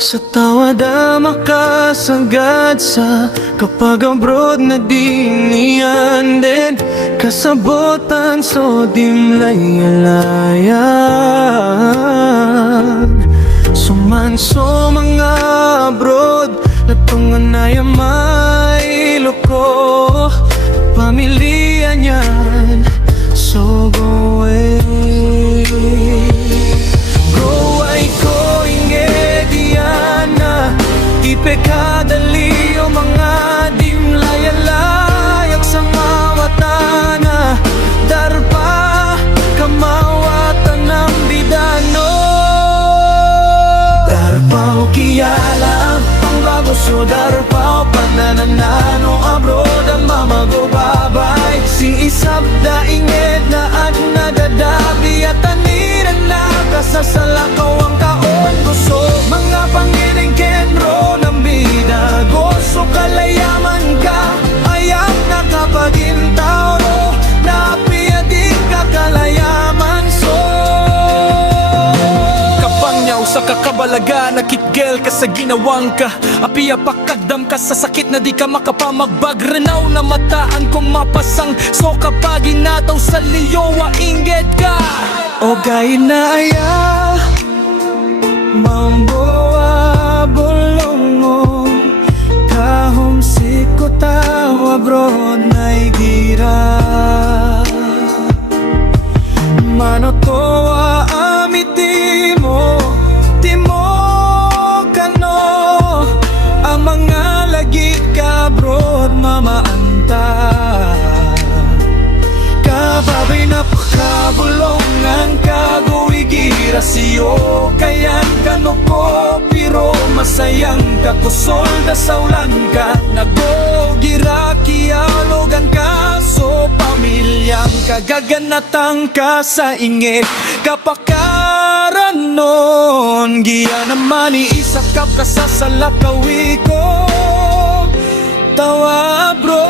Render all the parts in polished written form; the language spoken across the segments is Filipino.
Sa tawad makasagad sa kapag abroad na di niyan din kasabotan so dimlayalayag sumanso mga abroad latungan na yamay loko pamilya niyan so go away. Pekadali o mga dimlayalayag sa mawatana darpa kamawatan ng bidano darpa o kiyalang ang bago so darpa o panananano abroad ang mamagubabay si isab da inged na at nadadabi at taniran na kasasalakaw ang kaon gusto mga pangiling kenro goso kalayaman ka ayam nakapagintauro napiadig ka kalayaman so kapangyaw sa kakabalaga nakitgel ka sa ginawang ka apiya pakagdam ka sa sakit na di ka makapamagbagrenaw na mataan kung mapasang so kapag inataw sa liyowa inget ka o gay na aya mamboa bolongo kahumsik ko tao abroad na'y gira manotoa amiti mo timo kano ang mga lagit ka abroad mamaanta kababay napakabulongan kaguigira siyo kayan kano ko pero masayang ka kusol da saulan ka nagogira kialogan ka so pamilyang kagaganatang ka sa ingit kapakaran nun giya naman iisakap ka sa salakawi ko tawa bro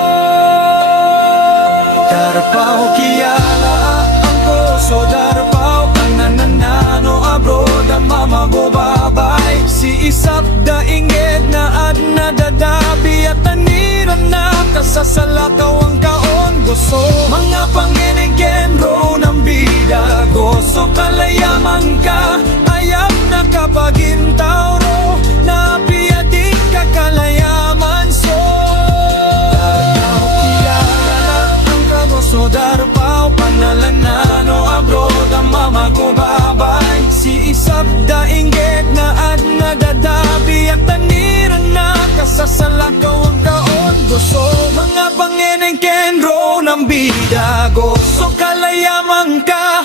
darpaw kiyala ang koso darpaw panananano abroad ang mamagubabay si isap da inged na ad nadadabi at taniran na kasasalakaw ang kaon gusto mga pangining kenro ng bida gusto kalayaman ka ayam na kapagintawro na piadik ka kalayaman so darpaw kilala ang kagusto darpaw panalanano abroad ang mamagubabay si isap da inged na ad nadadabi at taniran na kasasalakaw ang kaon gusto mga pangineng kenro ng bida gusto kalayaman ka